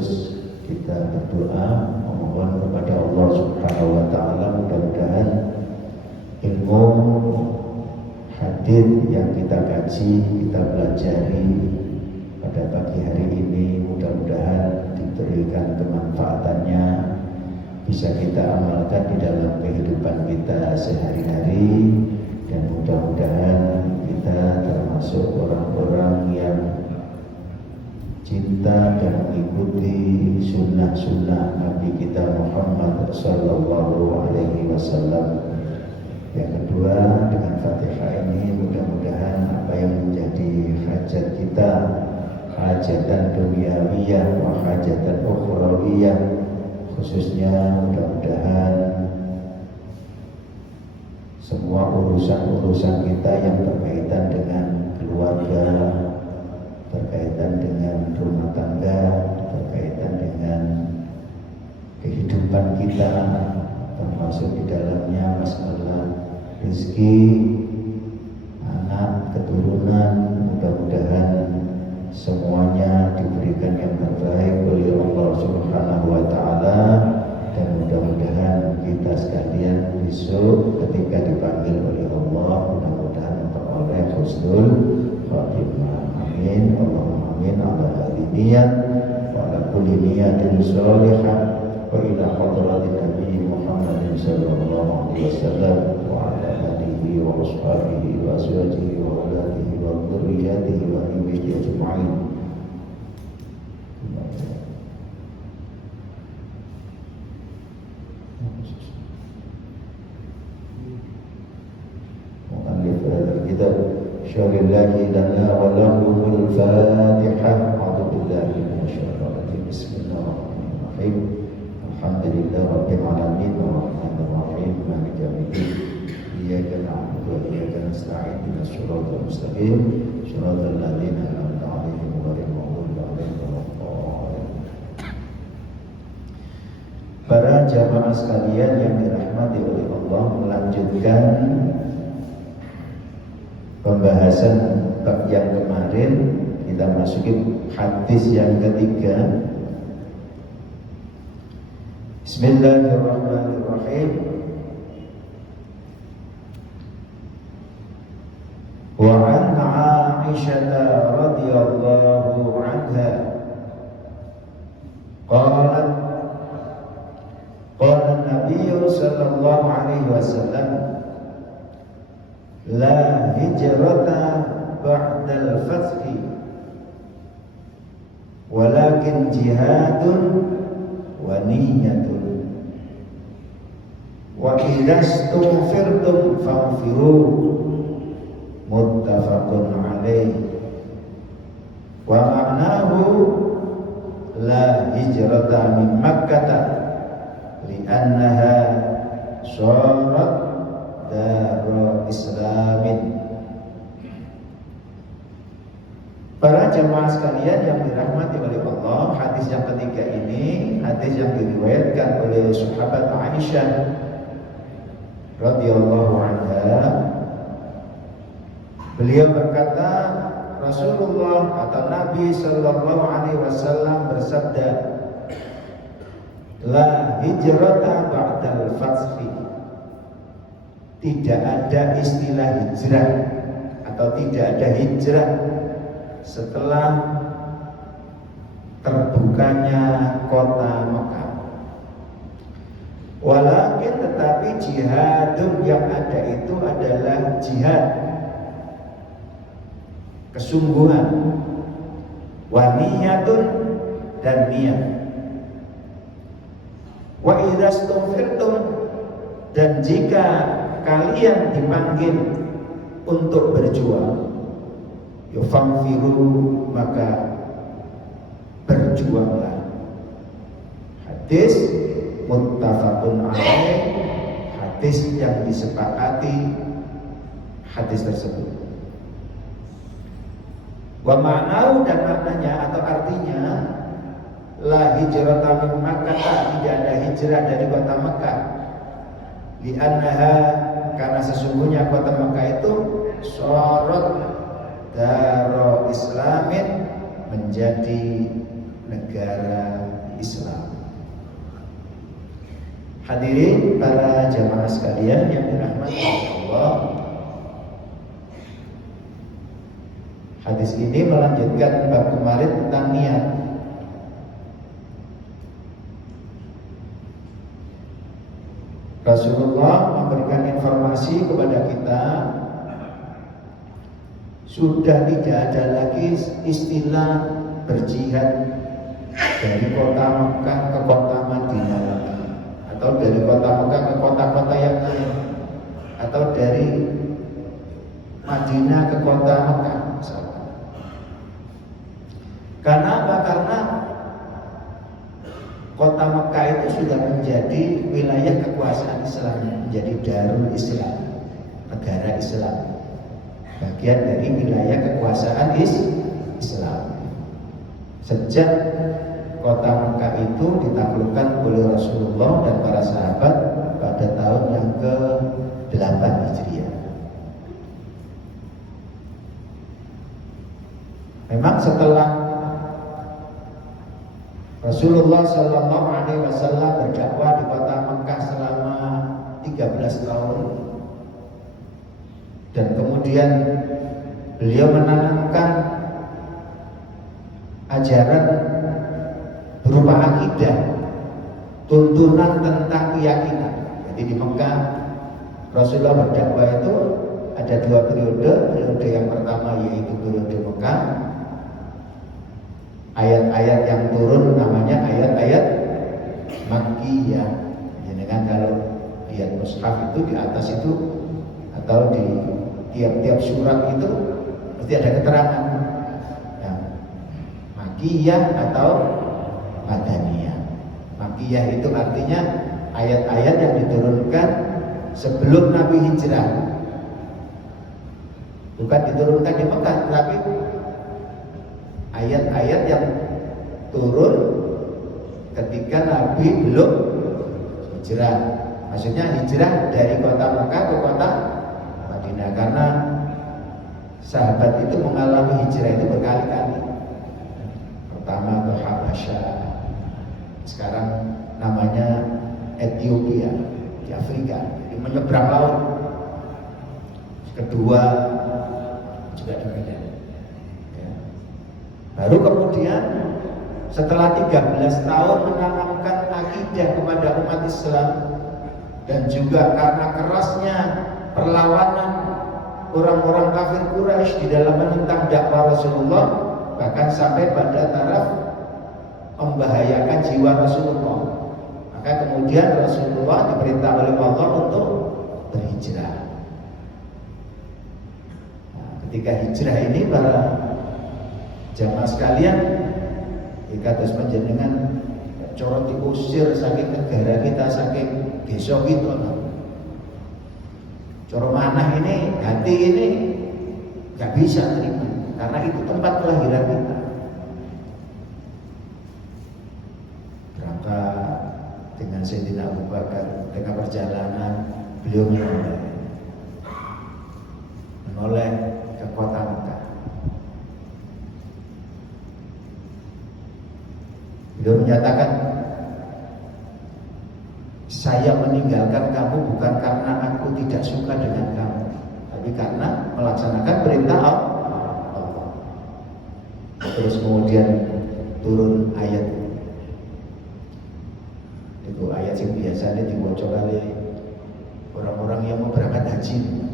sekaligus kita berdoa memohon kepada Allah Subhanahu wa taala mudah-mudahan ilmu hadis yang kita kaji, kita pelajari pada pagi hari ini mudah-mudahan diberikan kemanfaatannya, bisa kita amalkan di dalam kehidupan kita sehari-hari, dan mudah-mudahan kita termasuk orang-orang yang cinta dan mengikuti sunnah-sunnah Nabi kita Muhammad Sallallahu Alaihi Wasallam. Yang kedua, dengan Fatihah ini mudah-mudahan apa yang menjadi hajat kita, hajatan duniawiyah wa hajatan ukhrawiyah, khususnya mudah-mudahan semua urusan-urusan kita yang berkaitan dengan keluarga, berkaitan dengan rumah tangga, berkaitan dengan kehidupan kita, termasuk di dalamnya masalah rezeki, anak, keturunan, mudah-mudahan semuanya diberikan yang terbaik oleh Allah Subhanahu wa taala, dan mudah-mudahan kita sekalian besok ketika dipanggil oleh Allah mudah-mudahan memperoleh husnul khatimah. Amin. Allahumma amin. Ala hadhihi niyat wa ala kulli niyatin shalihah wa ila hadratin Nabi Muhammad sallallahu alaihi wasallam wa ala alihi wa ashabihi wa azwajihi wa auladihi wa dhurriyyatihi wa ahlihi ajma'in. مؤلف هذا الكتاب شر الله لنا ولهم الفاتحة. أعوذ بالله من الشيطان الرجيم. بسم الله الرحمن الرحيم. الحمد لله رب العالمين الرحمن الرحيم مالك يوم الدين إياك نعبد وإياك نستعين اهدنا الصراط المستقيم صراط الذين أنعمت عليهم غير المغضوب عليهم ولا الضالين. Para jamaah sekalian yang dirahmati oleh Allah, melanjutkan pembahasan bab yang kemarin, kita masuki hadis yang ketiga. Bismillahirrahmanirrahim. Wa an Aisyah radhiyallahu anha qalat qala an-nabiy sallallahu alaihi wasallam la hijrata ba'dal fathi walakin jihadun wa niyyatun wa idza istughfirtum faghfiru muttafaqun alaih. Wa ma'nahu la hijrata min Makkah li'annaha syarat darul islamin. Para jamaah sekalian yang dirahmati oleh Allah, hadis yang ketiga ini hadis yang diriwayatkan oleh sahabat Aisyah radhiyallahu anha. Beliau berkata, Rasulullah atau Nabi sallallahu alaihi wasallam bersabda, la hijrata ba'dal fathi. Tidak ada istilah hijrah atau tidak ada hijrah setelah terbukanya kota Mekah. Walakin tetapi jihadun yang ada itu adalah jihad, kesungguhan, wa niyatun dan niat, wa idza istughfirtum, dan jika kalian dipanggil untuk berjuang, yufanfiru, maka berjuanglah. Hadis muttafaqun alaih, hadis yang disepakati hadis tersebut. Wa ma'nau, dan maknanya atau artinya, la hijrata min Makkah, tidak ada hijrah dari kota Mekah. Li'annaha, karena sesungguhnya kota Mekah itu sorot darul islamin, menjadi negara Hadirin para jamaah sekalian yang dirahmati Allah, hadis ini melanjutkan bab kemarin tentang niat. Rasulullah memberikan informasi kepada kita, sudah tidak ada lagi istilah berjihad dari kota Mekah ke kota Madinah lagi, atau dari kota Mekah ke kota-kota yang lain, atau dari Madinah ke kota Mekah misalkan. Karena apa? Karena kota Mekah itu sudah menjadi wilayah kekuasaan Islam, menjadi Darul Islam, negara Islam, bagian dari wilayah kekuasaan Islam. Sejak kota Mekah itu ditaklukkan oleh Rasulullah dan para sahabat pada tahun yang ke-8 Hijriah. Memang setelah Rasulullah Shallallahu Alaihi Wasallam berdakwah di kota Mekah selama 13 tahun, dan kemudian beliau menanamkan ajaran berupa akidah, tuntunan tentang keyakinan. Jadi di Mekah Rasulullah berdakwah itu ada 2 periode. Periode yang pertama yaitu periode Mekah. Ayat-ayat yang turun namanya ayat-ayat Makkiyah. Jadi kan kalau lihat mushaf itu di atas itu atau di tiap-tiap surat itu mesti ada keterangan ya, Makkiyah atau Madaniyah. Makkiyah itu artinya ayat-ayat yang diturunkan sebelum Nabi hijrah, bukan diturunkan di Mekah, tapi ayat-ayat yang turun ketika Nabi belum hijrah. Maksudnya hijrah dari kota Mekah ke kota Madinah, karena sahabat itu mengalami hijrah itu berkali-kali. Pertama ke Habasyah, sekarang namanya Ethiopia di Afrika, jadi menyeberang laut. Kedua juga demikian. Baru kemudian setelah 13 tahun menanamkan akidah kepada umat Islam, dan juga karena kerasnya perlawanan orang-orang kafir Quraisy di dalam menentang dakwah Rasulullah, bahkan sampai pada taraf membahayakan jiwa Rasulullah, maka kemudian Rasulullah diperintah oleh Allah untuk berhijrah. Nah, ketika hijrah ini para jamaah sekalian, jika terus panjenengan corot diusir saking negara kita, saking desa kita, coro manah ini, hati ini gak bisa terima, karena itu tempat kelahiran kita. Berangkat dengan Sayyidina Abu Bakar, dengan perjalanan beliau menoleh ke kota Mekah. Beliau menyatakan, saya meninggalkan kamu bukan karena aku tidak suka dengan kamu, tapi karena melaksanakan perintah Allah. Terus kemudian turun ayat itu, ayat yang biasanya dibaca oleh orang-orang yang mau berangkat haji.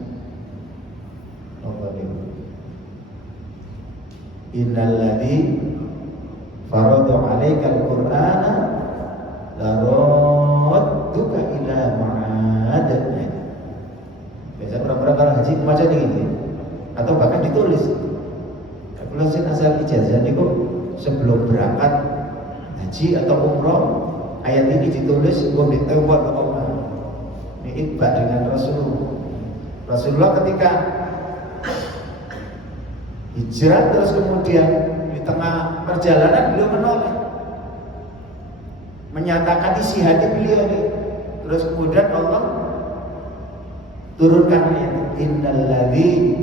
Innalladzi farada 'alaikal Qur'ana laradduka ila ma'ad. Biasa orang-orang haji macam ini, atau bahkan ditulis. Kalau saya asal ijazah niku sebelum berangkat haji atau umroh, ayat ini ditulis wong ditewak ke Allah. Ini itba dengan Rasulullah. Rasulullah ketika hijrah terus kemudian di tengah perjalanan beliau menoleh, menyatakan isi hati beliau ini. Terus kemudian Allah turunkan ayat, innalladzi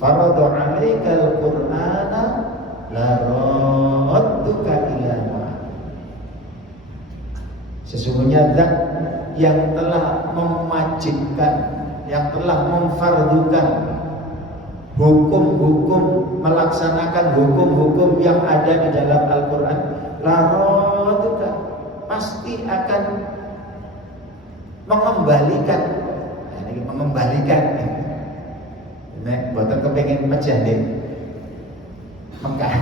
farada 'alaikal Qur'ana laradduka ila ma. Sesungguhnya zat yang telah mewajibkan, yang telah memfardukan hukum-hukum, melaksanakan hukum-hukum yang ada di dalam Al-Quran, larotuka, pasti akan mengembalikan. Ini mengembalikan. Nek boten kepengin pecah deh Mekah.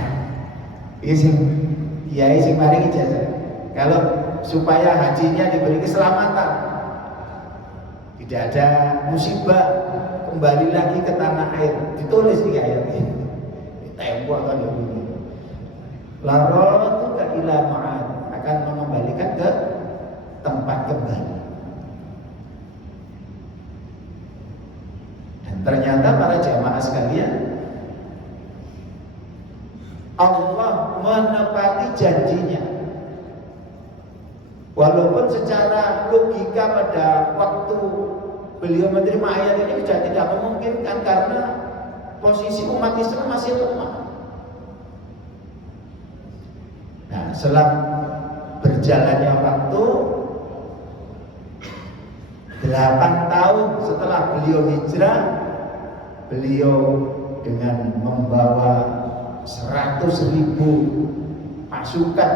Kiai sing maring ijazah. Kalau supaya hajinya diberi keselamatan, tidak ada musibah, kembali lagi ke tanah air, ditulis di ayat ini. Tempo akan begini. Laratu ka ila ma'ad, akan mengembalikan ke tempat kembali. Dan ternyata para jamaah sekalian, Allah menepati janjinya. Walaupun secara logika pada waktu beliau menerima ayat ini sudah tidak memungkinkan karena posisi umat Islam masih lemah. Nah, setelah berjalannya waktu 8 tahun setelah beliau hijrah, beliau dengan membawa 100.000 pasukan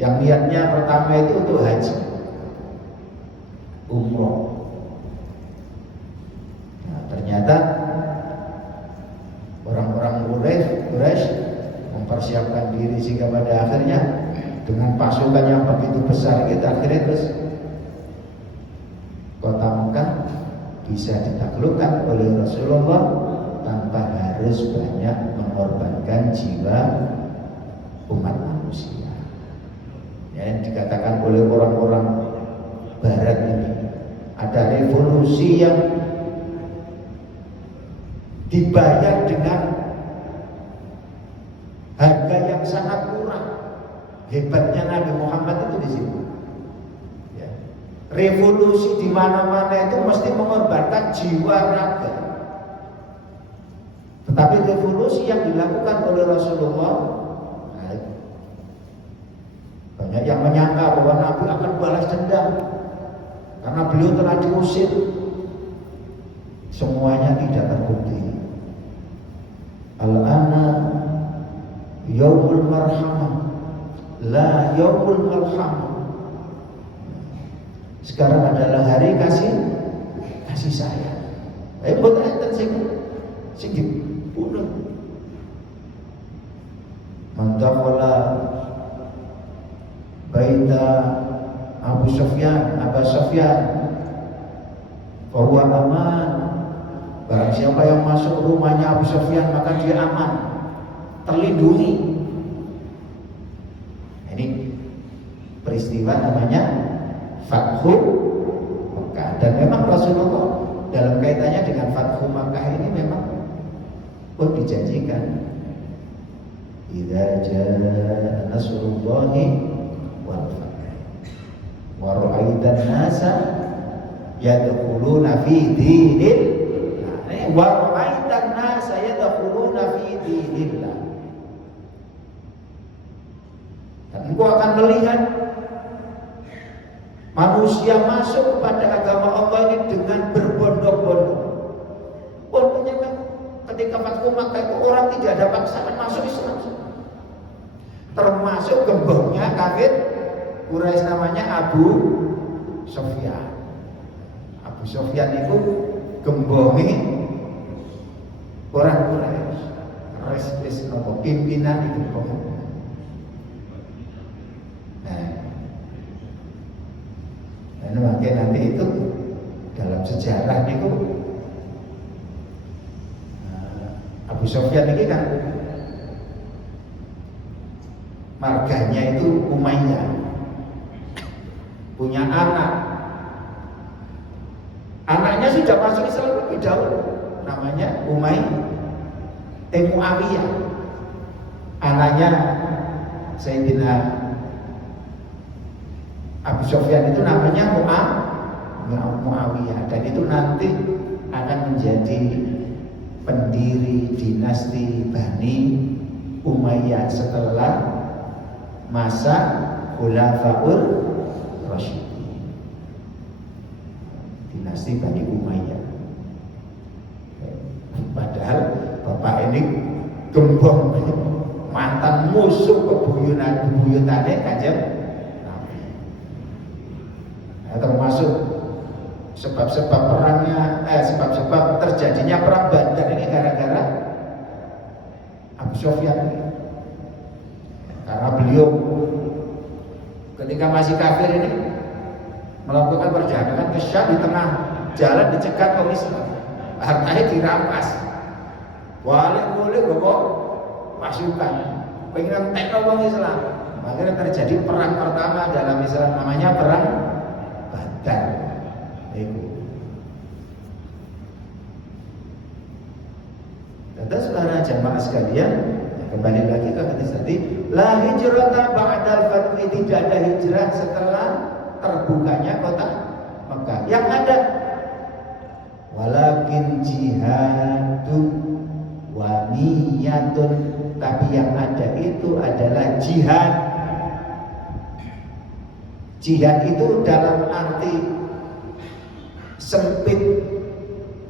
yang niatnya pertama itu untuk haji, umroh. Nah, ternyata orang-orang Quraisy mempersiapkan diri sehingga pada akhirnya dengan pasukan yang begitu besar kita akhirnya terus kota Mekah bisa ditaklukkan oleh Rasulullah tanpa harus banyak mengorbankan jiwa umat manusia. Yang dikatakan oleh orang-orang Barat ini ada revolusi yang dibayar dengan harga yang sangat murah. Hebatnya Nabi Muhammad itu di sini. Ya. Revolusi di mana-mana itu mesti mengorbankan jiwa raga. Tetapi revolusi yang dilakukan oleh Rasulullah, banyak yang menyangka bahwa Nabi akan balas dendam karena beliau telah diusir. Semuanya tidak terbukti. Al-ana yaumul marhamah, la yaumul malhamah. Sekarang adalah hari kasih sayang. Buat enten sing dibunuh. Mantakala baita Abu Sufyan, bahwa aman. Barang siapa yang masuk rumahnya Abu Sufyan maka dia aman, terlindungi. Ini peristiwa namanya Fathu Makkah. Dan memang Rasulullah dalam kaitannya dengan Fathu Makkah ini memang pun dijanjikan, idza jaa nasrullahi wa ra'aitan nasa yadkhuluna fi dinil, wa ra'aitan nasa yadkhuluna fi dinillah. Dan engkau akan melihat manusia masuk kepada agama Allah ini dengan berbondong-bondong. Pokoknya kan ketika Fathu Makkah itu orang tidak ada paksaan masuk Islam, termasuk gembongnya kafir Quraisy namanya Abu Sufyan. Abu Sufyan itu gembongi orang Quraisy, restis nopo pimpinan itu pokoknya. Nah, makanya nanti itu dalam sejarah itu Abu Sufyan ini kan marganya itu Umayyah, punya anaknya sudah masuk Islam lebih dahulu, namanya Muawiyah, anaknya Sayyidina Abu Sufyan itu namanya Muawiyah, dan itu nanti akan menjadi pendiri dinasti Bani Umayyah setelah masa Khulafaur Rasyidin, dinasti Bani Umayyah. Padahal bapak ini gembong, mantan musuh bebuyutannya Kanjeng Nabi. Nah, termasuk sebab-sebab perangnya, sebab-sebab terjadinya perang Badar ini gara-gara Abu Sufyan. Karena beliau ketika masih kafir ini melakukan perjalanan ke Syam, di tengah jalan dicegat kaum Islam, hartanya dirampas. Boleh kok pasukan pengen tekno wong Islam. Akhirnya terjadi perang pertama dalam Islam, namanya perang Badar. Terus para jamaah sekalian, kembali lagi ke hadis tadi, la hijrata ba'dal fathi, tidak ada hijrah setelah terbukanya kota Mekah. Yang ada walakin jihadun wa niyatun, tapi yang ada itu adalah jihad. Jihad itu dalam arti sempit,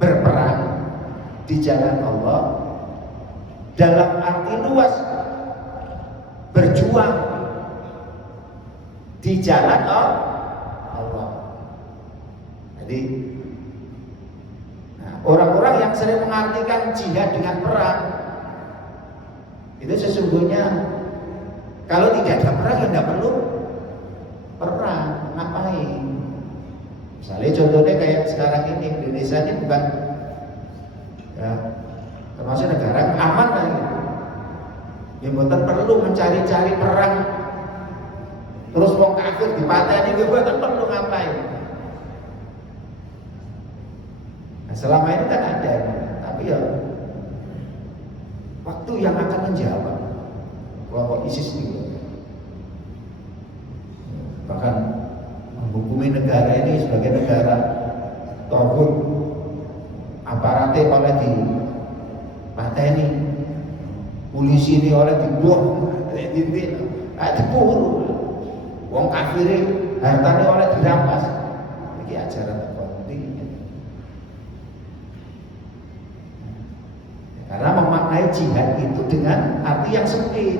berperang di jalan Allah. Dalam arti luas, berjuang di jalan Allah. Jadi orang-orang yang sering mengartikan jihad dengan perang, itu sesungguhnya kalau tidak ada perang ya tidak perlu perang. Ngapain? Misalnya contohnya kayak sekarang ini, Indonesia ini bukan ya, termasuk negara aman lagi. Yang bukan perlu mencari-cari perang, terus mau kafir dipateni, yang bukan perlu ngapain. Nah, selama ini kan ada, tapi ya waktu yang akan menjawab kelompok ISIS itu. Bahkan menghukumi negara ini sebagai negara tauhid, aparatnya oleh dipateni, polisi ini oleh dibuang, diburu, wong kafir hartanya oleh dirampas. Ini ajaran penting. Karena memaknai jihad itu dengan arti yang sempit.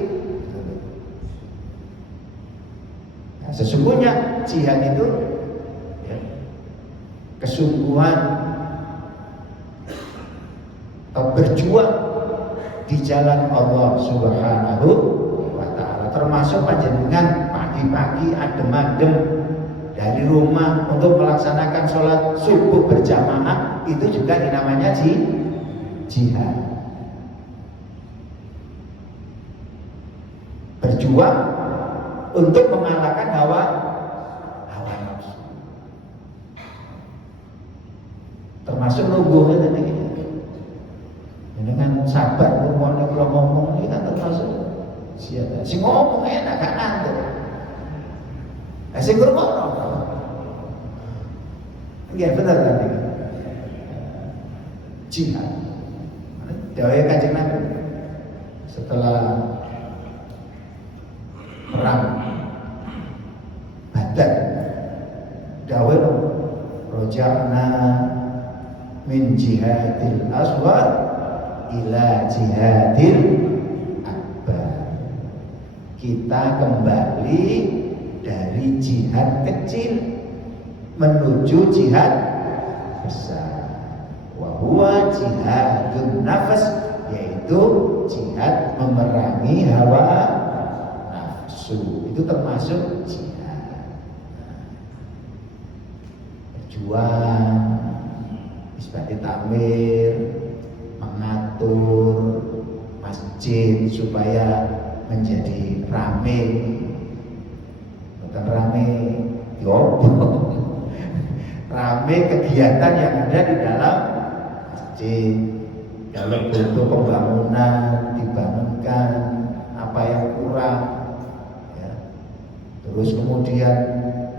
Nah, sesungguhnya jihad itu ya, kesungguhan atau berjuang di jalan Allah Subhanahu wa Ta'ala. Termasuk panjenengan pagi-pagi adem-adem dari rumah untuk melaksanakan sholat subuh berjamaah, itu juga dinamanya jihad. Berjuang untuk mengalahkan hawa nafsu. Termasuk lungguh tadi. Dengan sabar ngomong ini kan termasuk siapa? Si ngomong enak kan ngantuk. Si ngomong. Iya benar tadi. Jihad. Dawai Kanjeng Nabi setelah perang Badar, dawai roja'na min jihadil aswar ila jihadil akbar. Kita kembali dari jihad kecil menuju jihad besar. Wa huwa jihadun nafas, yaitu jihad memerangi hawa nafsu. Itu termasuk jihad. Berjuang, isbati tamir, mengatur masjid supaya menjadi rame, bukan rame diobong, rame kegiatan yang ada di dalam masjid. Kalau butuh pembangunan dibangunkan, apa yang kurang, ya. Terus kemudian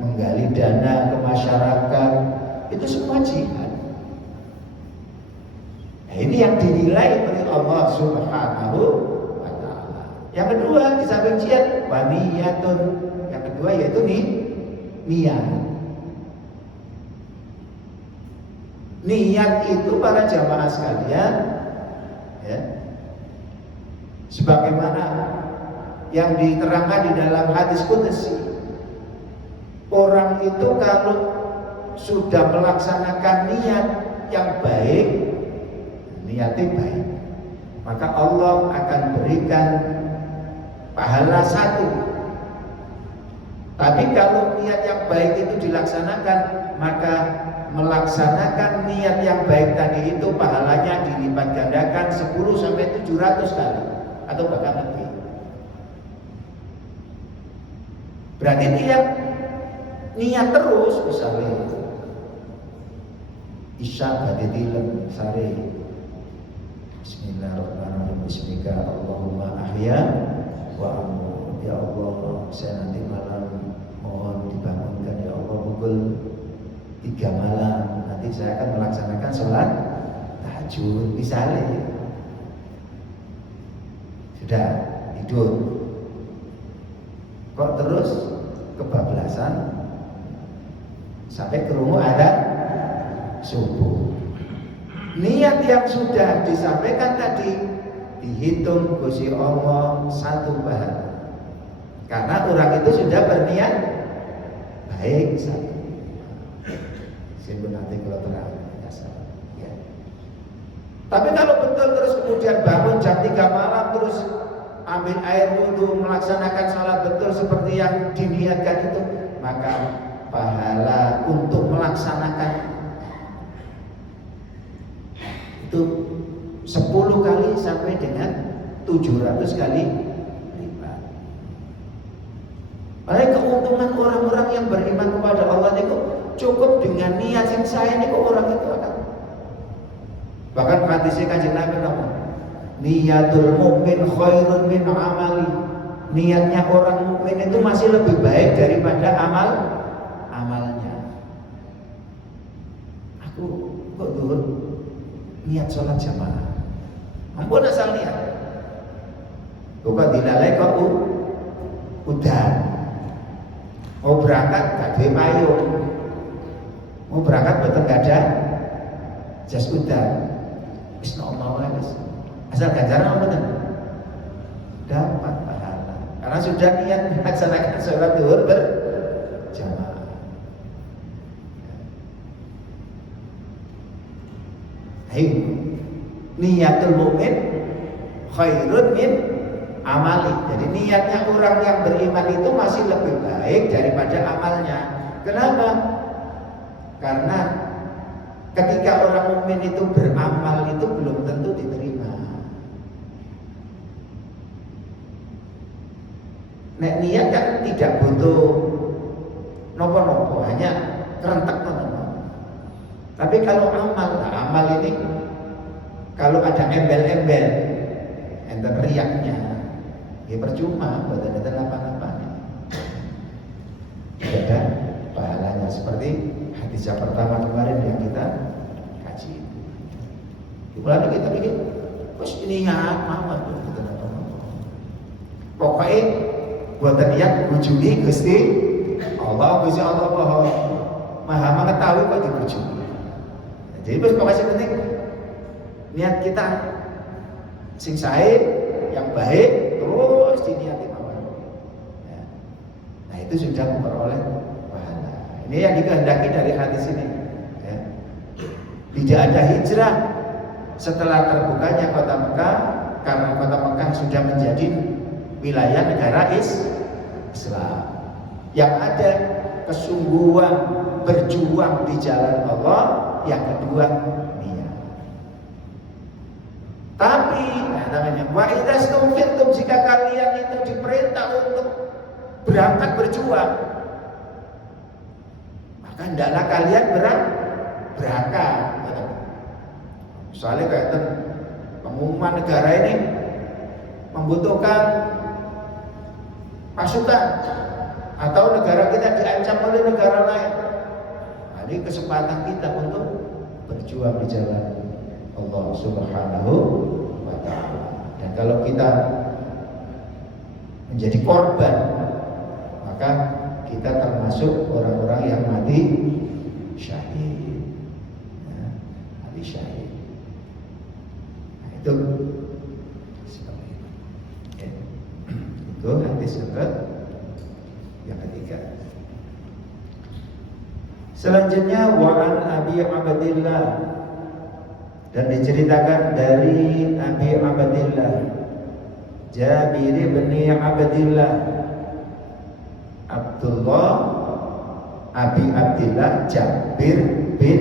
menggali dana ke masyarakat, itu semua jihad. Nah, ini yang dinilai oleh Allah Subhanahu wa Ta'ala. Yang kedua, di samping jihad, waniyatun. Yang kedua kedua yaitu niat. Niat itu para jamaah sekalian, ya, sebagaimana yang diterangkan di dalam hadis qudsi, orang itu kalau sudah melaksanakan niat yang baik, niatnya baik, maka Allah akan berikan pahala satu. Tapi kalau niat yang baik itu dilaksanakan, maka melaksanakan niat yang baik tadi itu pahalanya dilipat gandakan 10 sampai 700 kali atau bahkan lebih. Berarti dia niat terus, misalnya Isya berarti tilem sare Bismillahirrahmanirrahim, Bismika Allahumma ahya wa amur. Ya Allah, saya nanti malam mohon dibangunkan ya Allah pukul 3 malam, nanti saya akan melaksanakan sholat tahajud misalnya. Sudah tidur, kok terus kebablasan sampai kerungu adzan subuh. Niat yang sudah disampaikan tadi dihitung Gusti Allah satu pahala, karena orang itu sudah berniat baik satu. Simpul nanti kalau terang ya. Tapi kalau betul terus kemudian bangun jam 3 malam terus ambil air wudhu melaksanakan sholat betul seperti yang diniatkan itu, maka pahala untuk melaksanakan itu 10 kali sampai dengan 700 kali lipat. Oleh keuntungan orang-orang yang beriman kepada Allah itu cukup dengan niat yang saya ini orang itu akan. Bahkan hadisnya Kanjeng Nabi ngomong, niyatul mukmin khairun min amali. Niatnya orang mukmin itu masih lebih baik daripada amalnya. Aku kok dulu niat sholat jamaah, ampun asal niat. Bukan dilalai kok udah mau berangkat gak duwe payung, mau berangkat betul gak ada jas udan, wis normal wis. Asal ganjaran apa betul? Dapat pahala. Karena sudah niat melaksanakan sholat zuhur berjamaah. Ayo, niatul mukmin khairun min amali. Jadi niatnya orang yang beriman itu masih lebih baik daripada amalnya. Kenapa? Karena ketika orang mukmin itu beramal itu belum tentu diterima. Nek niat kan tidak butuh nopo-nopo, hanya kerentek nopo. Tapi kalau amal ini kalau ada embel-embel, enten riaknya, ya percuma, buat enten apa-apanya. Tidak ada pahalanya seperti hadis yang pertama kemarin yang kita kaji. Lalu kita pikir, terus ini ya mawon betul apa? Pokoknya buat niat bujuni Gusti Allah bahwa Maha mengetahui kok dibujuni. Jadi pokoknya penting niat kita sing sae yang baik terus diniati mawon. Ya. Nah itu sudah memperoleh pahala. Ini yang dikehendaki dari hadis ini. Ya. Tidak ada hijrah setelah terbukanya kota Mekah, karena kota Mekah sudah menjadi wilayah negara Islam. Yang ada kesungguhan berjuang di jalan Allah. Yang kedua niat. Tapi namanya wa idza stumfirtum, jika kalian itu diperintah untuk berangkat berjuang, maka hendaklah kalian berangkat. Soalnya kayak pengumuman negara ini membutuhkan pasukan atau negara kita diancam oleh negara lain. Nah, ini kesempatan kita untuk berjuang di jalan Allah Subhanahu wa ta'ala. Dan kalau kita menjadi korban, maka kita termasuk orang-orang yang mati syahid. Ya, mati syahid. Nah, itu seperti itu. Ya. Itu hadis yang ketiga. Selanjutnya wa'an Abi Abdillah, dan diceritakan dari Abi Abdillah Jabir bin Abdillah Abdullah Abi Abdillah Jabir bin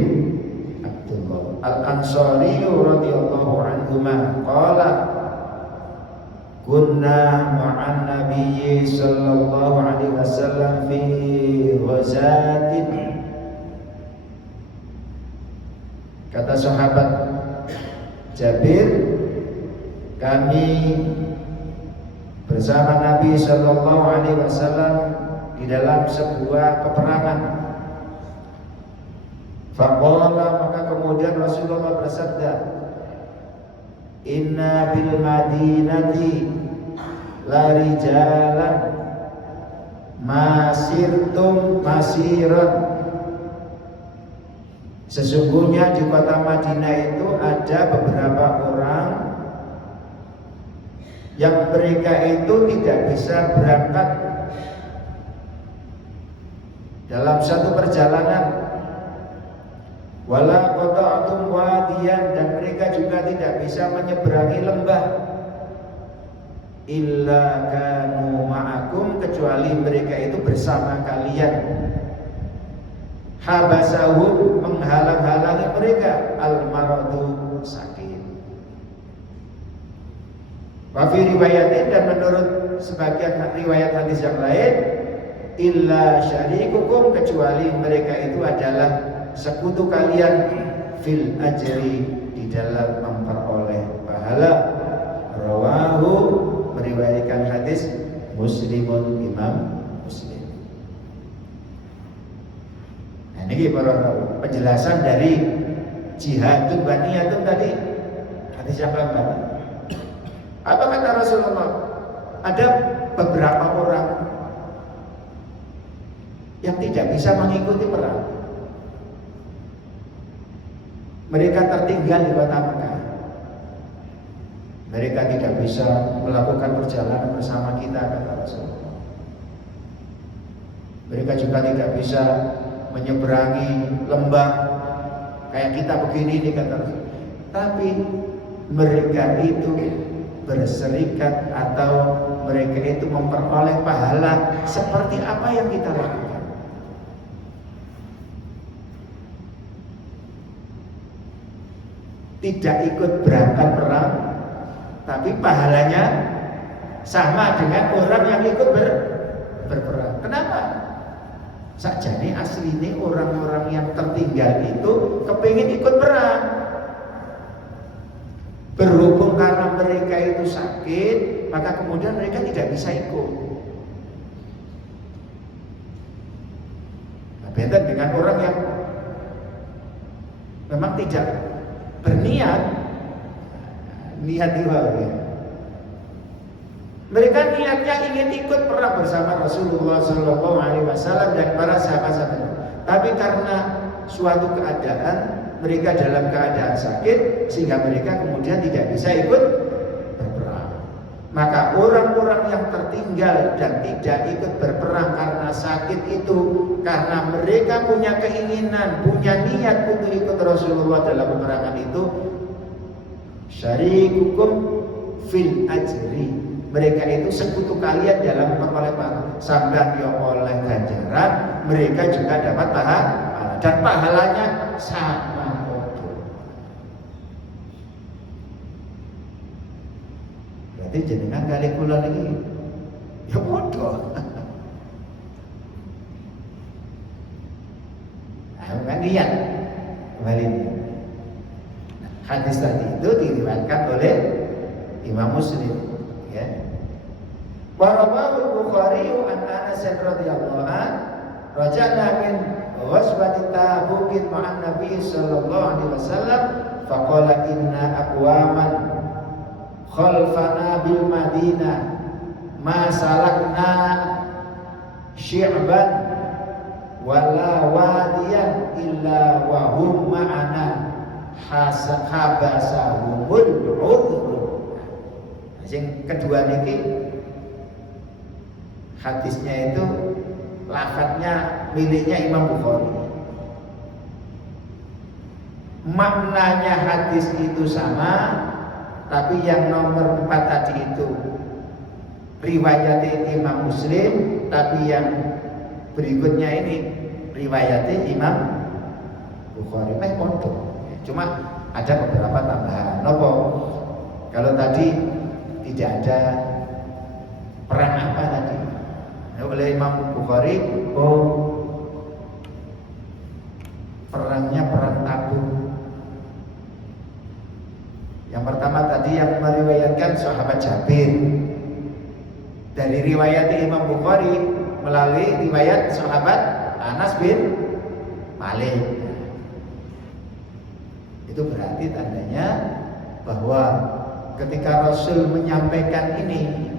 Abdullah Al-Ansari radhiyallahu anhuma qala kunna ma'an nabiyyi sallallahu alaihi wasallam fi ghazatin. Kata sahabat Jabir, kami bersama Nabi sallallahu alaihi wasallam di dalam sebuah peperangan. Faqala, maka kemudian Rasulullah bersabda, inna bil madinati la rijalan masirtum masiran. Sesungguhnya di kota Madinah itu ada beberapa orang yang mereka itu tidak bisa berangkat dalam satu perjalanan, wala qata'tum wadiyan, dan mereka juga tidak bisa menyeberangi lembah, illa kanu ma'akum, kecuali mereka itu bersama kalian. Habasahum, menghalang-halangi mereka, al-maradu, sakit. Wa fi riwayatin, dan menurut sebagian riwayat hadis yang lain, illa syarikukum, kecuali mereka itu adalah sekutu kalian, fil ajri, di dalam memperoleh pahala. Rawahu, meriwayatkan hadis Muslimun, Imam Muslim. Nah, ini para penjelasan dari jihadun baniyatun tadi, hadis yang keempat. Apa kata Rasulullah? Ada beberapa orang yang tidak bisa mengikuti perang. Mereka tertinggal di kota Mekah. Mereka tidak bisa melakukan perjalanan bersama kita, kata Rasulullah. Mereka juga tidak bisa menyeberangi lembah kayak kita begini nih, kata Rasulullah. Tapi mereka itu berserikat atau mereka itu memperoleh pahala seperti apa yang kita lakukan. Tidak ikut berangkat perang, tapi pahalanya sama dengan orang yang ikut berperang. Kenapa? Sakjane aslinya orang-orang yang tertinggal itu kepingin ikut perang. Berhubung karena mereka itu sakit, maka kemudian mereka tidak bisa ikut. Nah, beda dengan orang yang memang tidak berniat, niat juga. Mereka niatnya ingin ikut perang bersama Rasulullah Sallallahu Alaihi Wasallam dan para sahabat-sahabat. Tapi karena suatu keadaan mereka dalam keadaan sakit, sehingga mereka kemudian tidak bisa ikut berperang. Maka orang-orang yang tertinggal dan tidak ikut berperang karena sakit itu, karena mereka punya keinginan, punya niat untuk ikut Rasulullah dalam peperangan itu, syarikukum fil ajri, mereka itu sekutu kalian dalam memperoleh pahala. Sampai dia oleh ganjaran, mereka juga dapat pahala, dan pahalanya sama. Berarti jenengan kali kula niki ya bodoh. Nah, niat kembali. Hadis tadi itu diriwayatkan oleh Imam Muslim, ya. Wa rawahu Bukhari an Anas radhiyallahu an, raja'na min ghazwati Tabuk ma'an Nabi sallallahu alaihi wasallam, faqala inna aqwaman khalfana bil Madinah ma salakna syi'ban wala wadiyan illa wa hum ma'ana habasahumul udhur. Sing kedua niki hadisnya itu lafadznya miliknya Imam Bukhari. Maknanya hadis itu sama, tapi yang nomor 4 tadi itu riwayatnya Imam Muslim, tapi yang berikutnya ini riwayatnya Imam Bukhari. Cuma ada beberapa tambahan. Nopo? Kalau tadi tidak ada perang apa tadi? Oleh Imam Bukhari, perangnya perang Tabuk. Yang pertama tadi yang meriwayatkan sahabat Jabir dari riwayat Imam Bukhari melalui riwayat sahabat Anas bin Malik. Itu berarti tandanya bahwa ketika Rasul menyampaikan ini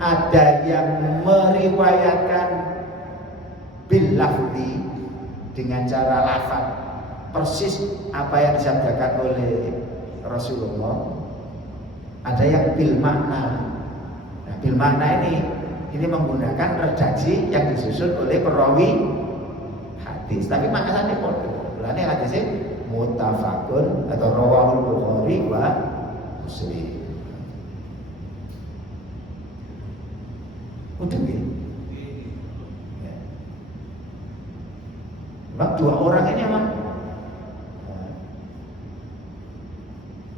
ada yang meriwayatkan bil lafzi dengan cara lafaz persis apa yang disabdakan oleh Rasulullah. Ada yang bil makna. Nah, bil makna ini menggunakan redaksi yang disusun oleh perawi hadis, tapi maknanya podo. Mulane hadisnya muttafaqun atau rawahul Bukhari wa Muslim. Udah gitu. Ya. Memang dua orang ini memang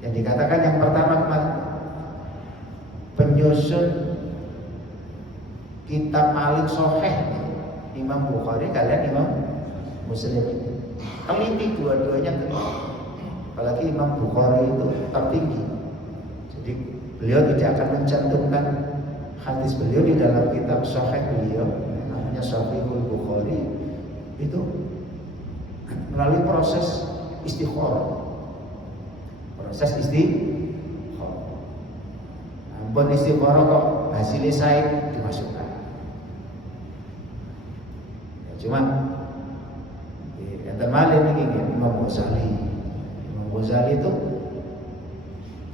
yang dikatakan yang pertama kemarin penyusun kitab paling sahih Imam Bukhari kalian Imam Muslim. Teliti dua-duanya teliti. Apalagi Imam Bukhari itu tertinggi. Jadi beliau tidak akan mencantumkan hadis beliau di dalam kitab sahih beliau, namanya Sahihul Bukhari, itu melalui proses istikharah. Proses istikharah. Ampun istikharah kok hasilnya saya dimasukkan. Ya, cuma enten malih niki Imam Ghazali. Imam Ghazali itu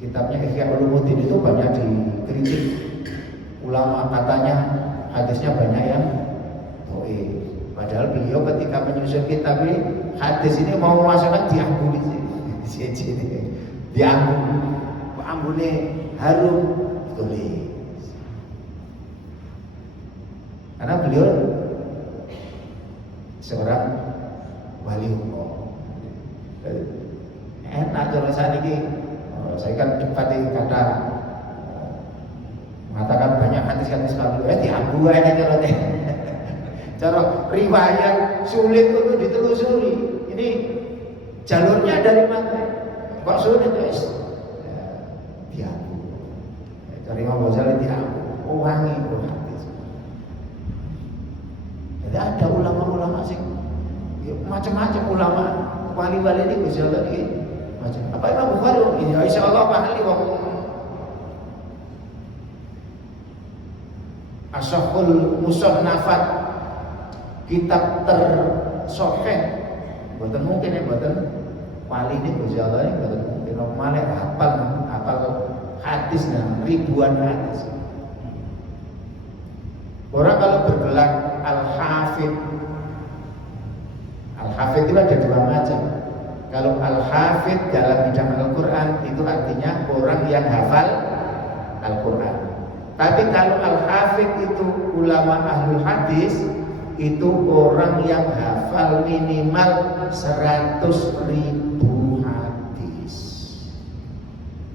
kitabnya Ihya Ulumuddin itu banyak dikritik. Ulama katanya hadisnya banyak yang padahal beliau ketika menyusun kitab ini hadis ini mau memasukkan diambuni sini diambune harum tulis karena beliau seorang wali hukum. Enak kalau saat ini saya kan cepat kata mengatakan banyak hadis-hadis kalau diambu aja kalau cara riwayat sulit untuk ditelusuri. Ini jalurnya dari mana? Kok sulit guys? Diambu. Dari Imam Ghazali diambu. Wangi hadis. Jadi ada ulama-ulama sih macam-macam ulama wali-wali ini bisa lagi macam. Apa Imam Bukhari? Ya insyaallah ahli wa Ashahul Musannafat, kitab tersahih. Mboten mungkin ya mboten wali ini Gusti Allah ini mboten mungkin malah hafal hadis dan ribuan hadis. Orang kalau bergelar Al-Hafidh itu ada dua macam. Kalau Al-Hafidh dalam bidang Al-Quran itu artinya orang yang hafal Al-Quran. Tapi kalau Al-Hafidh itu ulama ahlul hadis, itu orang yang hafal minimal 100.000 hadis.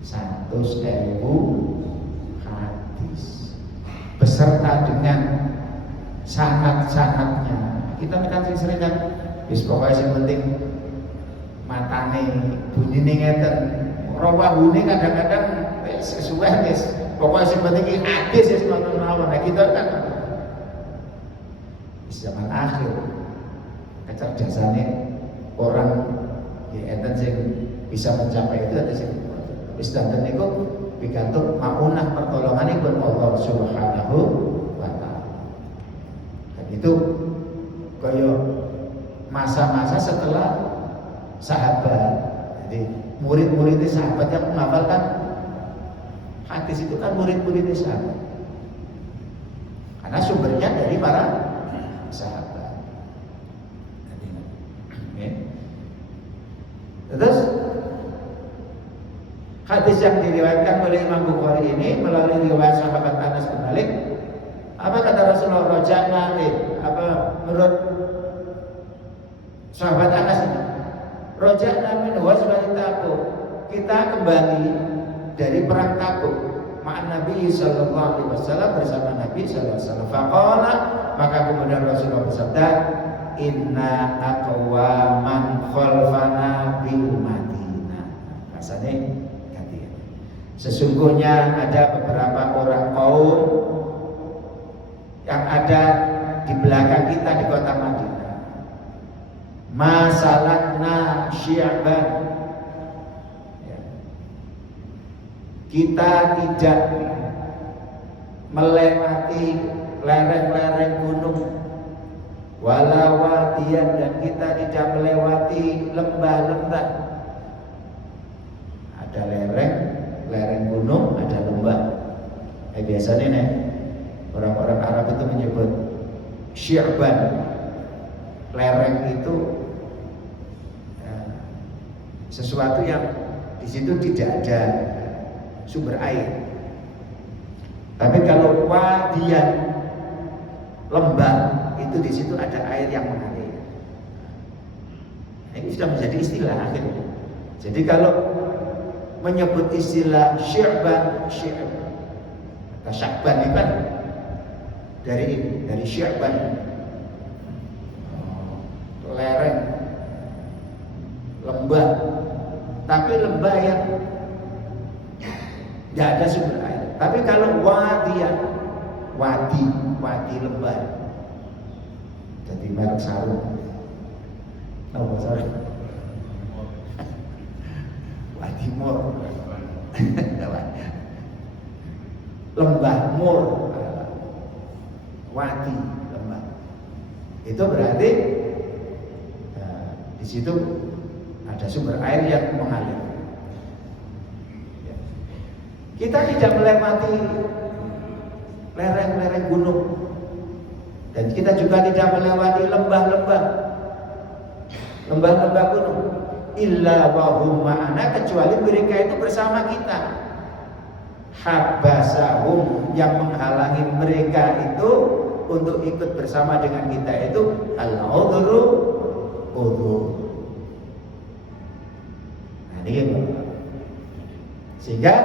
100.000 hadis beserta dengan sanad-sanadnya. Kita kan sering kan wis pokoke sing penting matane bunyine ngeten. Rawahune kadang-kadang sesuai wis pokoke sing penting hadis wis ngono mawon. Nah kita kan zaman akhir kecerdasannya orang ya enten sing bisa mencapai itu ada sing wis danten niku pikantuk maunah pertolonganipun Allah Subhanahu setelah sahabat. Jadi murid-muridnya sahabat yang menghafalkan hadis itu kan murid-muridnya sahabat. Karena sumbernya dari para sahabat. Terus hadis yang diriwayatkan oleh Imam Bukhari ini melalui riwayat sahabat Anas bin Malik. Apa kata Rasulullah? Roja'na apa menurut sahabat Anas ini? Roja'na min wasbani Tabuk. Kita kembali dari perang Tabuk. Ma'an Nabi sallallahu alaihi wasallam, bersama Nabi sallallahu alaihi wasallam. Faqala, maka kemudian Rasulullah bersabda, inna aqwaman khalfana bil Madinah. Rasanya ganti. Sesungguhnya ada beberapa orang kaum yang ada di belakang kita di kota Madinah. Masalakna syi'ban. Ya. Kita tidak melewati lereng-lereng gunung, walawadian, dan kita tidak melewati lembah-lembah. Ada lereng gunung, ada lembah. Biasanya nih orang-orang Arab itu menyebut syi'ban. Lereng itu sesuatu yang di situ tidak ada sumber air. Tapi kalau wadian, lembah, itu di situ ada air yang mengalir. Ini sudah menjadi istilah akhirnya. Jadi kalau menyebut istilah syi'ban, atau syakban itu kan dari syi'ban, lereng, lembah, tapi lembah yang tidak ada sumber air. Tapi kalau wadian, wadi lembah, jadi merek sarung. Tahu sarung? Wadi Mur. Lembah Mur. Wadi lembah. Itu berarti di situ ada sumber air yang mengalir. Kita tidak melewati lereng-lereng gunung, dan kita juga tidak melewati lembah-lembah gunung. Illa wahum ma'ana, kecuali mereka itu bersama kita. Habasahum, yang menghalangi mereka itu untuk ikut bersama dengan kita itu al-udhru, udhur. Nah ini sehingga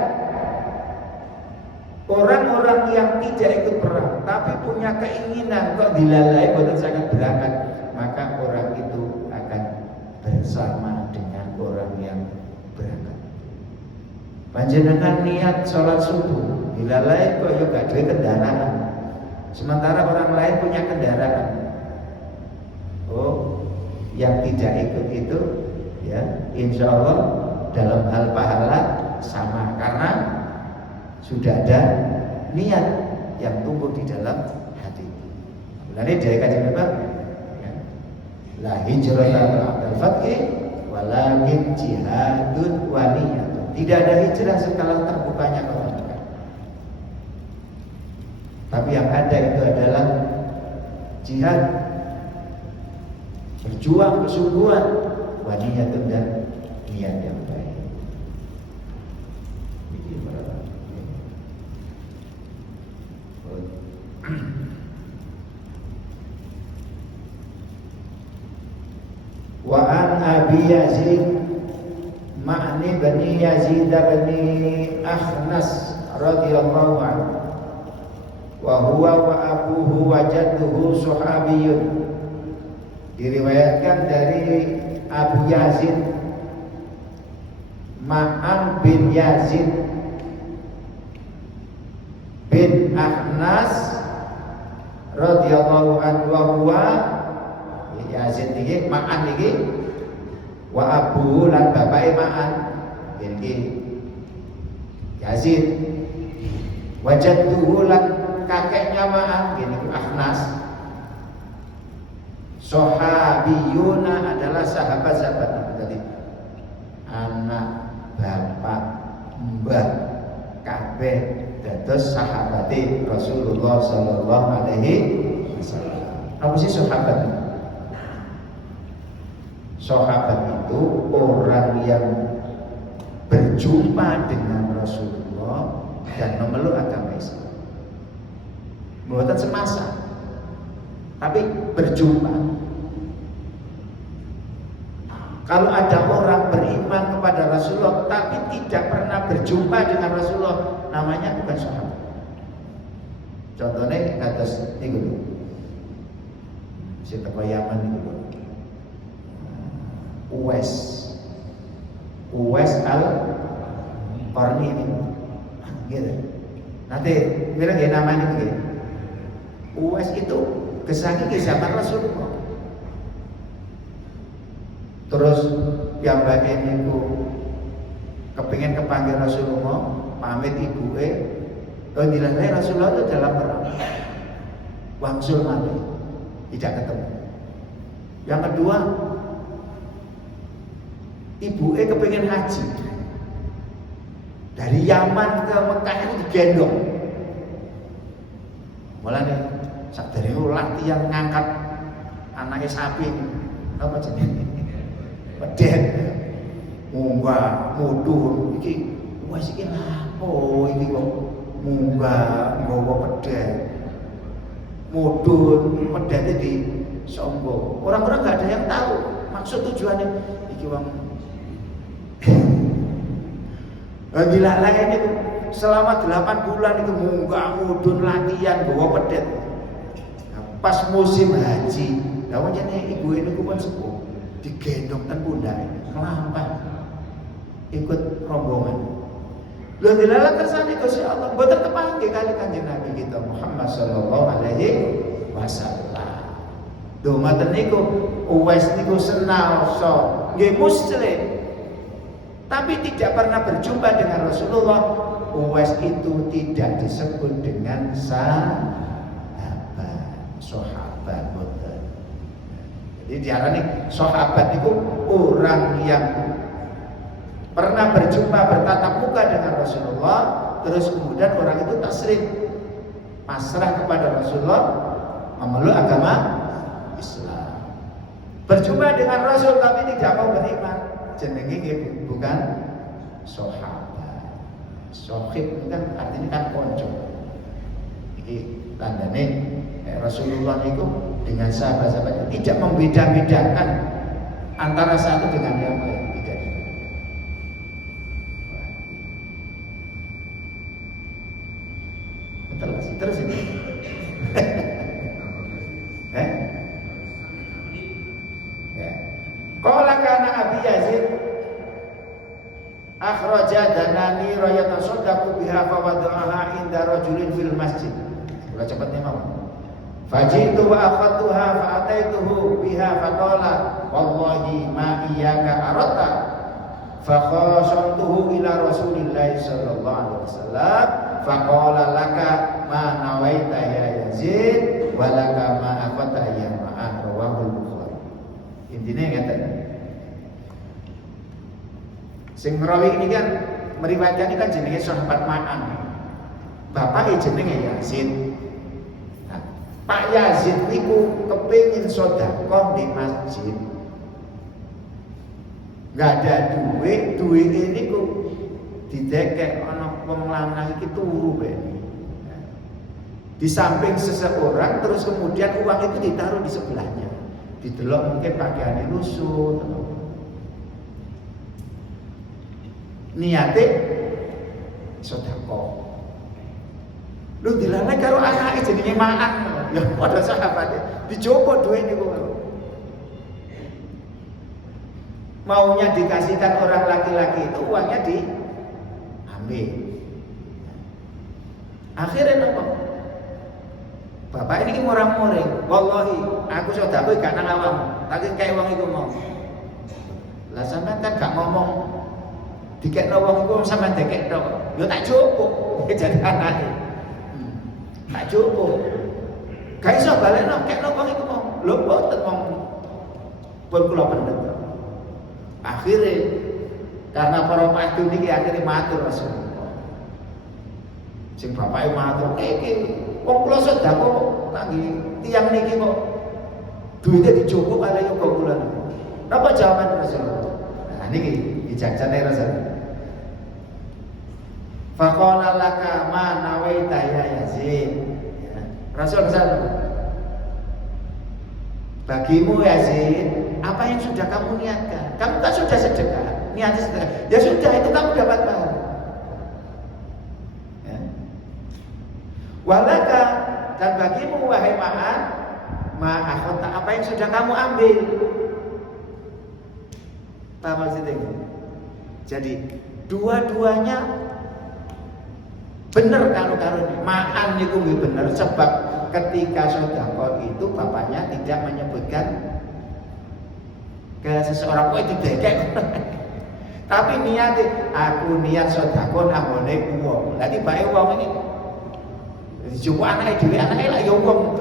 orang-orang yang tidak ikut perang tapi punya keinginan kok dilalai buat sangat berangkat, maka orang itu akan bersama dengan orang yang berangkat. Panjenengan niat sholat subuh dilalai kok ya gak duwe kendaraan, sementara orang lain punya kendaraan. Oh, yang tidak ikut itu ya insya Allah dalam hal pahala sama, karena sudah ada niat yang tumbuh di dalam hati. Mulane dari kajian apa? Ya. La hijrata ba'dal fathi walakin jihadun wa niyatun. Tidak ada hijrah setelah terbukanya kota Mekah. Tapi yang ada itu adalah jihad, berjuang kesungguhan, wa niyatun, dan niat yang baik. Wa an Abi Yazid Ma'ni bani Yazid bani Akhnas radhiyallahu anhu wa huwa wa abuhu wa jadduhu sahabiyun. Diriwayatkan dari Abu Yazid Ma'an bin Yazid bin Akhnas radhiyallahu anhu wa huwa Yazid iki Ma'an iki wa abu lan bapake Ma'an iki Yazid, wa jadduhu lan kakeknya Ma'an iki Akhnas Sahabiyuna adalah sahabat-sahabat tadi. Anak, bapak, mbah, kabeh dados sahabati Rasulullah sallallahu alaihi wasallam. Apa sih sahabat? Sahabat itu orang yang berjumpa dengan Rasulullah dan memeluk agama Islam. Bukan semasa, tapi berjumpa. Kalau ada orang beriman kepada Rasulullah tapi tidak pernah berjumpa dengan Rasulullah, namanya bukan sahabat. Contohnya kados niku lho. Sing teko Yaman niku lho. Uwais al-Qarni ini. Gitu. Nanti kira nggih namanya nggih. Uwais itu kesangi ke zaman Rasulullah. Terus piyambake niku kepingin kepanggil Rasulullah, pamit ibuke, dilalahi Rasulullah itu dalam perang. Wangsul mati, tidak ketemu. Yang kedua, ibuke kepingin haji. Dari Yaman ke Mekah itu digendong. Mulane sadere latihan ngangkat anake sapi. Apa jenenge? Pedet. Munggah, mudhun iki wis iki lapo iki kok munggah nggawa pedet. Mudhun, pedete di songgo. Orang-orang enggak ada yang tahu maksud tujuannya iki wong. Gila lain itu selama 8 bulan itu munggah mudhun latihan nggawa pedet. Pas musim haji, lha jenenge ibu ini pun sepuh, digendong ten pundake, nglampah ikut rombongan. Lha dilalah kersane Gusti Allah, mboten kepanggih kali Kanjeng Nabi kita Muhammad sallallahu alaihi wasallam. Dumaten niku Uwais niku senaosa nggih muslim, tapi tidak pernah berjumpa dengan Rasulullah. Uwais itu tidak disebut dengan sahabat boten. Jadi diarani sahabat itu orang yang pernah berjumpa bertatap muka dengan Rasulullah, terus kemudian orang itu taslim, pasrah kepada Rasulullah, memeluk agama Islam. Berjumpa dengan Rasul tapi tidak mau beriman, jenenge bukan sahabat. Sohib itu kan artinya kan konco. Ini tandane Rasulullah itu dengan sahabat-sahabatnya tidak membeda-bedakan antara satu dengan yang lain, tidak. Terus ini. Qala kana Abi Yazid akhraja danani rayatan sadaqu biha fa wada'aha inda rajulin fil masjid. Udah cepatnya mau. Fajitu wa akhadtuha fa ataituhu biha fa qala wallahi ma iyyaka arata fa khasamtuhu ila Rasulillah sallallahu alaihi wasallam fa qala laka ma nawaita ya Yazid wa laka ma afata ya ma'an rawahul Bukhari. Intinya ngeten. Sing rawi ini kan meriwayatkan ini kan jenenge sahabat Ma'an. Bapake jenenge Yazid. Nah, Pak Yazid niku kepengin sedekah di masjid. Enggak ada duit ini ku didekek ana wong lanang iki turu bae. Di samping seseorang terus kemudian uang itu ditaruh di sebelahnya. Didelok mungkin pakaiane lusuh. Niate sedekah. Lu dilalai karo anake jenenge Ma'an. Ya padha sahabate. Dijogo duwe niku. Maunya dikasihkan orang laki-laki itu uangnya diambil. Akhirnya apa? Bapak ini murah-murah. Wallahi, aku sedekah gak nang awakmu. Tak kaya wong iku mau. Lah sampean kan gak ngomong dikekno wong iku sampean dekekno. Yo tak cukup jadi anake. Tak cukup. Gak iso balekno kekno wong iku mau. lho boten wong pun kula pendet. Akhire karena para padu niki akhire matur Rasulullah. Sing bapake matur, iki wong kula sedekah kangge tiyang niki kok duwite dijogo kali yoga kula. Napa jawaban Rasulullah? Nah niki bijaksane Rasul. Faqala laka ma nawaita ya Yazid. Ya. Rasul bagimu Yazid, apa yang sudah kamu niatkan? Kamu kan sudah sedekah, niatnya sedekah. Ya sudah, itu kamu dapat pahala. Ya. Walaka, dan bagimu wahai ma'akhota, apa yang sudah kamu ambil? Apa maksudnya? Jadi dua-duanya bener karo-karo ini. Ma'an itu bener sebab ketika sedekah itu bapaknya tidak menyebutkan ke seseorang kok didekek. Tapi niatnya aku niat sedekah nambone wong. Lah tibake wong iki dijupuk anake lah ya wong.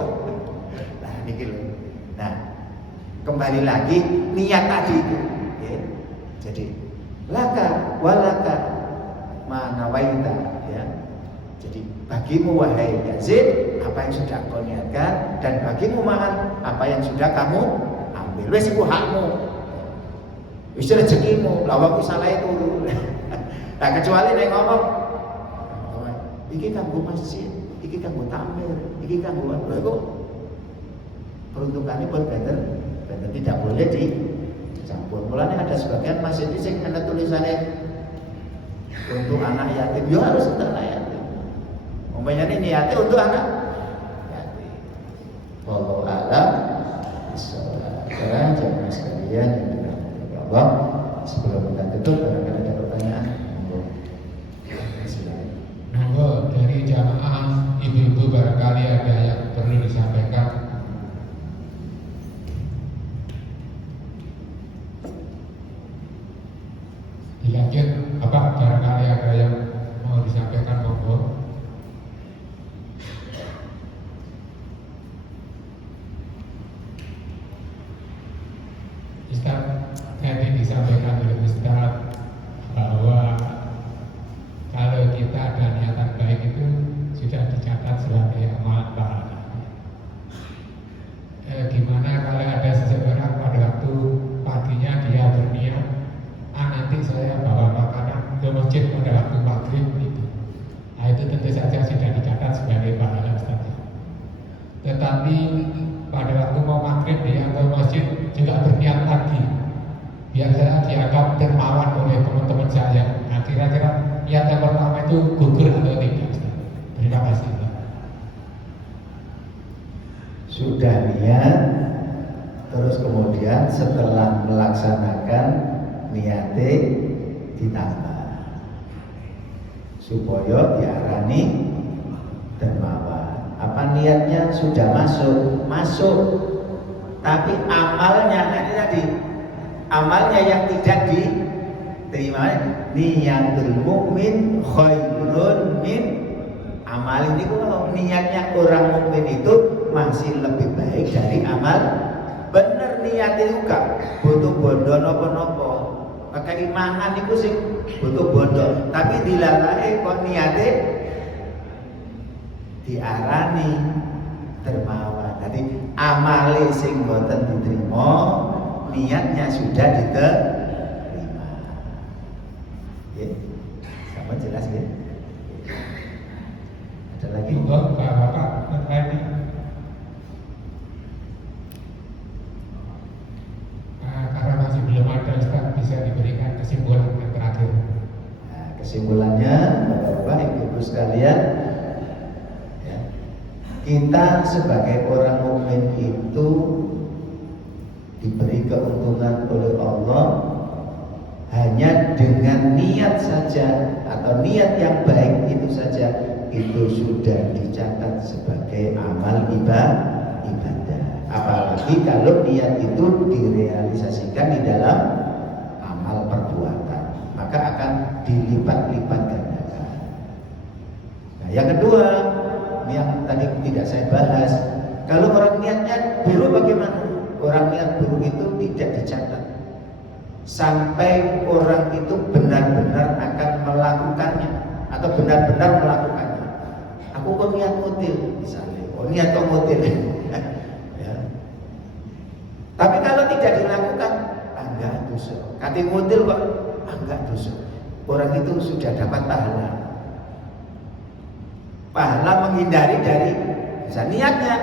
Nah niki lho. Nah, kembali lagi niat tadi itu, ya. Jadi laka walaka manawaita, ya. Jadi bagimu wahai Yazid apa yang sudah kau niatkan, dan bagimu Ma'an apa yang sudah kamu ambil. Wis iku hakmu. Wis rezekimu, lawang salah itu. Nah kecuali nek ngomong iki kanggo masjid, iki kanggo tamir, iki kanggo apa kok peruntukannya berbeda, tidak boleh dicampur. Mulanya ada sebagian masjid yang ada tulisannya untuk anak yatim, ya harus untuk anak yatim. Umpamanya ini niatnya untuk anak yatim. Wallahu a'lam bishawab. Sekarang jamaah sekalian yang dirahmati Allah, sebelum kita tutup, barangkali ada pertanyaan. Monggo dari jamaah ibu-ibu barangkali ada yang perlu disampaikan. Dilanjut, apa barangkali ada yang mau disampaikan, monggo. Ustaz, tadi disampaikan oleh Ustaz bahwa kalau kita ada niatan baik itu sudah dicatat sebagai amalan pahala. Gimana kalau ada seseorang pada waktu paginya dia berniat, nanti saya bawa makanan ke masjid pada waktu maghrib itu. Nah itu tentu saja sudah dicatat sebagai pahala Ustaz. Tetapi pada waktu mau maghrib dia ke masjid juga berniat lagi. Biasanya dianggap dermawan oleh teman-teman saya. Nah kira-kira niat yang pertama itu gugur atau tidak Ustaz? Terima kasih Pak. Sudah niat, terus kemudian setelah melaksanakan niate ditambah supaya diarani dermawan. Apa niatnya sudah masuk, tapi amalnya tadi amalnya yang tidak diterima. Niatul mukmin khairun min amal. Ini kalau niatnya orang mukmin itu masih lebih baik dari amal. Bener niatnya juga butuh bondo nopo-nopo. Keimanan itu sih butuh bondo, tapi dilalae kok niate diarani dermawan. Jadi amale sing boten diterima, niatnya sudah diterima. Ya, sama jelas ya. Ada lagi? Untuk Bapak tadi. Karena masih belum ada Ustaz, bisa diberikan kesimpulan yang terakhir. Nah, kesimpulannya Bapak-bapak, Ibu-ibu sekalian, ya, kita sebagai orang mukmin itu diberi keuntungan oleh Allah hanya dengan niat saja, atau niat yang baik itu saja, itu sudah dicatat sebagai amal ibadah. Apalagi kalau niat itu direalisasikan di dalam amal perbuatan, maka akan dilipat-lipat gandakan. Nah, yang kedua, yang tadi tidak saya bahas, Kalau orang niatnya buruk bagaimana? Orang niat buruk itu tidak dicatat sampai orang itu benar-benar akan melakukannya atau benar-benar melakukannya. Aku kok niat mutil misalnya, niat kok mutil. Ya. Tapi kalau tidak dilakukan, enggak dosa. Kati mutil kok enggak dosa. Orang itu sudah dapat pahala. Pahala menghindari dari dosa. Niatnya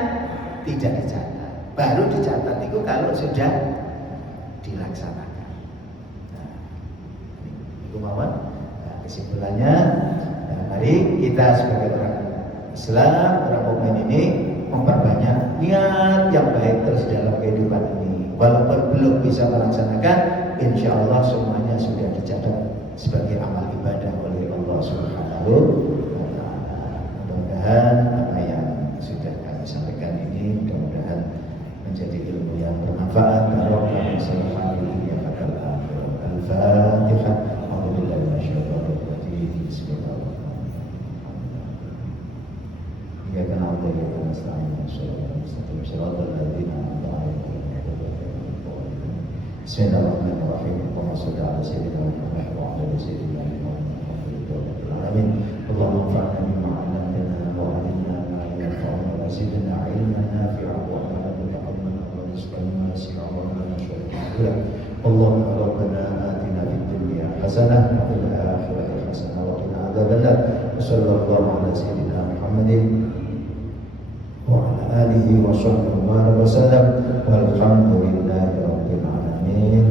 tidak dicatat. Baru dicatat itu kalau sudah dilaksanakan. Nah, itu mawon. Nah, kesimpulannya, nah, mari kita sebagai orang Islam, orang mukmin ini memperbanyak niat yang baik terus dalam kehidupan ini. Walaupun belum bisa melaksanakan, insya Allah semuanya sudah dicatat sebagai amal ibadah oleh Allah Subhanahu wa Ta'ala. Mudah-mudahan apa yang sudah kami sampaikan ini mudah-mudahan menjadi ilmu yang bermanfaat. Barokah sallallahu alaihi wa sallam. Al-Fatihah. Alhamdulillah masyaallah. Bismillahirrahmanirrahim. Ya kana Allah ya nasta'in shiratal ladzina an'amta 'alaihim. Bismillahirrahmanirrahim. Allahumma shalli 'ala sayyidina Muhammad wa 'ala sayyidina Muhammad. Allahumma anfa'na bima 'allamtana wa 'allimna ma yanfa'una wa zidna 'ilman nafi'an wa 'amalan mutaqabbalan wa rizqan wasi'an wa 'amalan shalihan. Allahumma rabbana atina fid dunya hasanah wa fil akhirati hasanah wa qina adzabannar. Sallallahu 'ala sayyidina Muhammadin wa 'ala alihi wa sahbihi wa sallam. Walhamdulillahi rabbil alamin.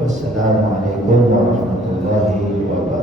Wassalamualaikum warahmatullahi wabarakatuh.